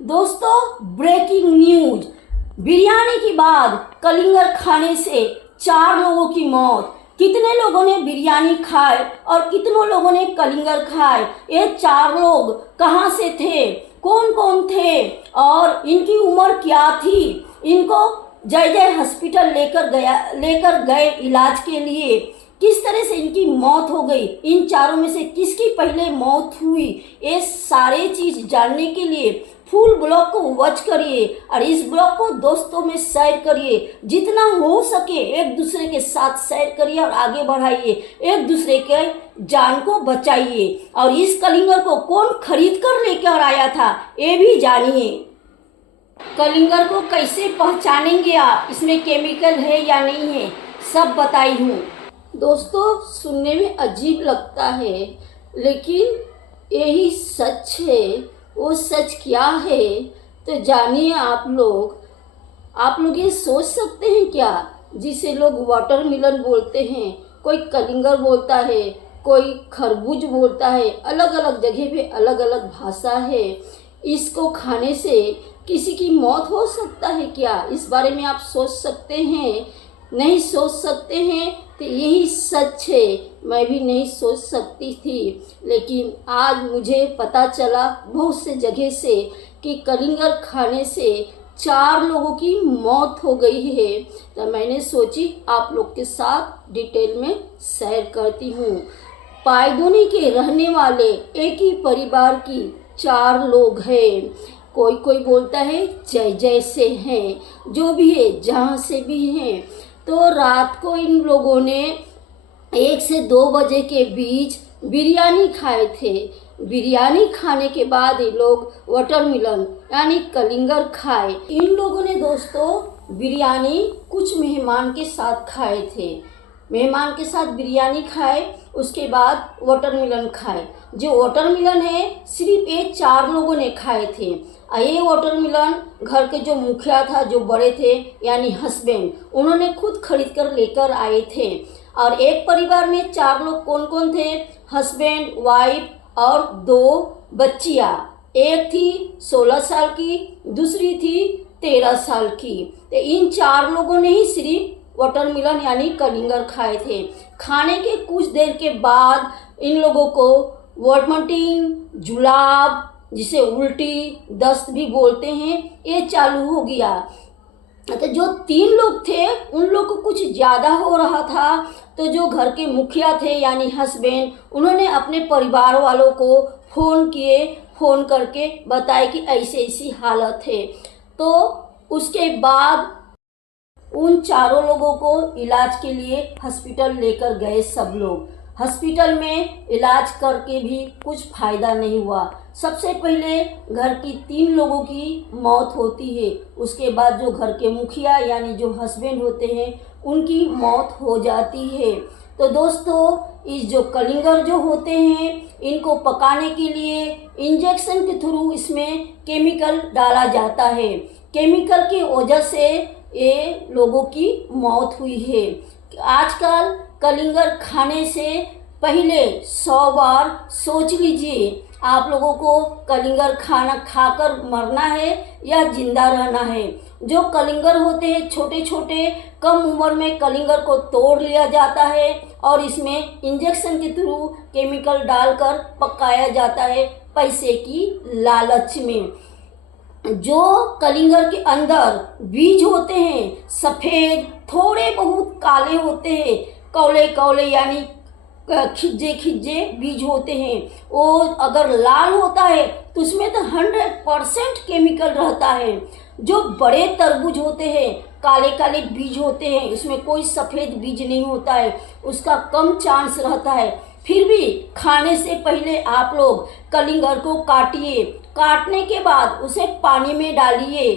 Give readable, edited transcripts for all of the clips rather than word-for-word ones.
दोस्तों, breaking news. Biryani के बाद कलिंगर खाने से 4 लोगों की मौत। कितने लोगों ने बिरयानी खाए और कितनों लोगों ने कलिंगर खाए? ये 4 लोग कहाँ से थे, कौन कौन थे और इनकी उम्र क्या थी? इनको जय जय हॉस्पिटल लेकर गए इलाज के लिए। किस तरह से इनकी मौत हो गई, इन चारों में से किसकी पहले मौत हुई, ये सारे चीज जानने के लिए फुल ब्लॉग को वॉच करिए और इस ब्लॉग को दोस्तों में शेयर करिए। जितना हो सके एक दूसरे के साथ शेयर करिए और आगे बढ़ाइए, एक दूसरे के जान को बचाइए। और इस कलिंगर को कौन खरीद कर लेकर आया था ये भी जानिए। कलिंगर को कैसे पहचानेंगे आप, इसमें केमिकल है या नहीं है, सब बताई हूँ। दोस्तों, सुनने में अजीब लगता है लेकिन यही सच है। वो सच क्या है तो जानिए आप लोग ये सोच सकते हैं क्या, जिसे लोग वाटरमेलन बोलते हैं, कोई कलिंगर बोलता है, कोई खरबूज बोलता है, अलग अलग जगह पे अलग अलग भाषा है। इसको खाने से किसी की मौत हो सकता है क्या? इस बारे में आप सोच सकते हैं? नहीं सोच सकते हैं तो यही सच है। मैं भी नहीं सोच सकती थी, लेकिन आज मुझे पता चला बहुत से जगह से कि कलिंगर खाने से 4 लोगों की मौत हो गई है। तो मैंने सोची आप लोग के साथ डिटेल में शेयर करती हूँ। पायदोनी के रहने वाले एक ही परिवार की 4 लोग हैं। कोई बोलता है जय जय से हैं, जो भी है जहाँ से भी हैं। तो रात को इन लोगों ने 1 से 2 बजे के बीच बिरयानी खाए थे। बिरयानी खाने के बाद ये लोग वाटरमेलन यानी कलिंगर खाए। इन लोगों ने दोस्तों बिरयानी कुछ मेहमान के साथ खाए थे। मेहमान के साथ बिरयानी खाए, उसके बाद वाटरमेलन खाए। जो वाटरमेलन है सिर्फ ये 4 लोगों ने खाए थे। ये वाटरमेलन घर के जो मुखिया था, जो बड़े थे यानी हस्बैंड, उन्होंने खुद खरीद कर लेकर आए थे। और एक परिवार में 4 लोग कौन कौन थे? हस्बैंड, वाइफ और 2 बच्चियाँ। एक थी 16 साल की, दूसरी थी 13 साल की। तो इन 4 लोगों ने ही सिर्फ वाटरमेलन यानी कलिंगर खाए थे। खाने के कुछ देर के बाद इन लोगों को वॉमिटिंग, जुलाब, जिसे उल्टी, दस्त भी बोलते हैं, ये चालू हो गया। तो जो 3 लोग थे उन लोग को कुछ ज़्यादा हो रहा था। तो जो घर के मुखिया थे यानी हस्बैंड, उन्होंने अपने परिवार वालों को फ़ोन करके बताया कि ऐसी ऐसी हालत है। तो उसके बाद उन 4 लोगों को इलाज के लिए हॉस्पिटल लेकर गए सब लोग। हॉस्पिटल में इलाज करके भी कुछ फ़ायदा नहीं हुआ। सबसे पहले घर की 3 लोगों की मौत होती है, उसके बाद जो घर के मुखिया यानी जो हस्बैंड होते हैं उनकी मौत हो जाती है। तो दोस्तों, इस जो कलिंगर जो होते हैं इनको पकाने के लिए इंजेक्शन के थ्रू इसमें केमिकल डाला जाता है। केमिकल की वजह से ये लोगों की मौत हुई है। आजकल कलिंगर खाने से पहले 100 बार सोच लीजिए आप लोगों को कलिंगर खाना खाकर मरना है या जिंदा रहना है। जो कलिंगर होते हैं छोटे छोटे, कम उम्र में कलिंगर को तोड़ लिया जाता है और इसमें इंजेक्शन के थ्रू केमिकल डालकर पकाया जाता है पैसे की लालच में। जो कलिंगर के अंदर बीज होते हैं सफ़ेद, थोड़े बहुत काले होते हैं, कौले कौले यानी खिज्जे बीज होते हैं। वो अगर लाल होता है तो उसमें तो 100% केमिकल रहता है। जो बड़े तरबूज होते हैं काले काले बीज होते हैं, उसमें कोई सफ़ेद बीज नहीं होता है, उसका कम चांस रहता है। फिर भी खाने से पहले आप लोग कलिंगर को काटिए। काटने के बाद उसे पानी में डालिए,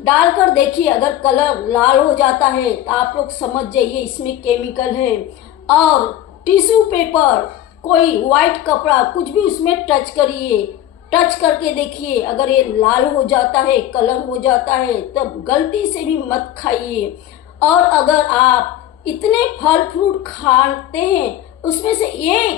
डालकर देखिए अगर कलर लाल हो जाता है तो आप लोग समझ जाइए इसमें केमिकल है। और टिश्यू पेपर, कोई वाइट कपड़ा, कुछ भी उसमें टच करिए, टच करके देखिए अगर ये लाल हो जाता है, कलर हो जाता है, तब गलती से भी मत खाइए। और अगर आप इतने फल फ्रूट खाते हैं उसमें से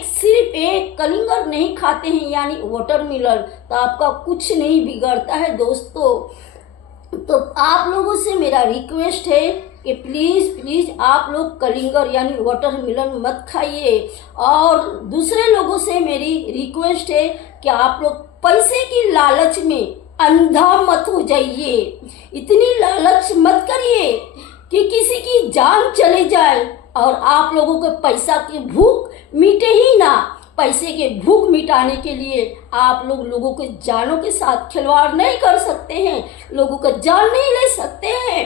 सिर्फ एक कलिंगर नहीं खाते हैं यानी वाटरमेलन, तो आपका कुछ नहीं बिगड़ता है दोस्तों। तो आप लोगों से मेरा रिक्वेस्ट है कि प्लीज़ आप लोग कलिंगर यानी वाटरमेलन मत खाइए। और दूसरे लोगों से मेरी रिक्वेस्ट है कि आप लोग पैसे की लालच में अंधा मत हो जाइए। इतनी लालच मत करिए कि किसी की जान चले जाए और आप लोगों के पैसा की भूख मिटे ही ना। पैसे के भूख मिटाने के लिए आप लोगों के जानों के साथ खिलवाड़ नहीं कर सकते हैं, लोगों का जान नहीं ले सकते हैं।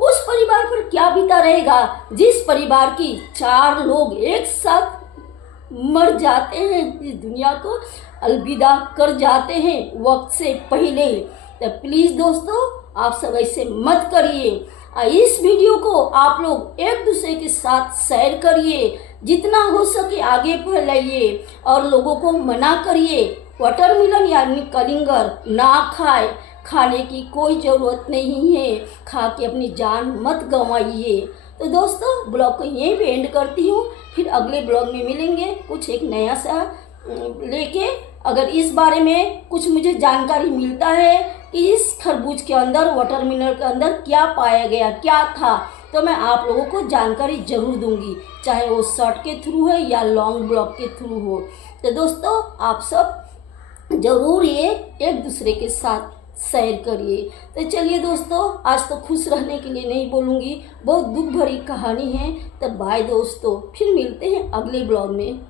उस परिवार पर क्या बीता रहेगा जिस परिवार की 4 लोग एक साथ मर जाते हैं, इस दुनिया को अलविदा कर जाते हैं वक्त से पहले। तो प्लीज़ दोस्तों आप सब ऐसे मत करिए। इस वीडियो को आप लोग एक दूसरे के साथ शेयर करिए, जितना हो सके आगे फैलाइए और लोगों को मना करिए। वाटरमेलन यानी कलिंगर ना खाए, खाने की कोई ज़रूरत नहीं है, खा के अपनी जान मत गंवाइए। तो दोस्तों ब्लॉग को यहीं पे एंड करती हूँ, फिर अगले ब्लॉग में मिलेंगे कुछ एक नया सा लेके। अगर इस बारे में कुछ मुझे जानकारी मिलता है कि इस खरबूज के अंदर वाटरमेलन के अंदर क्या पाया गया, क्या था, तो मैं आप लोगों को जानकारी ज़रूर दूंगी, चाहे वो शॉर्ट के थ्रू है या लॉन्ग ब्लॉग के थ्रू हो। तो दोस्तों आप सब ज़रूर ये एक दूसरे के साथ शेयर करिए। तो चलिए दोस्तों आज तो खुश रहने के लिए नहीं बोलूँगी, बहुत दुख भरी कहानी है। तो बाय दोस्तों, फिर मिलते हैं अगले ब्लॉग में।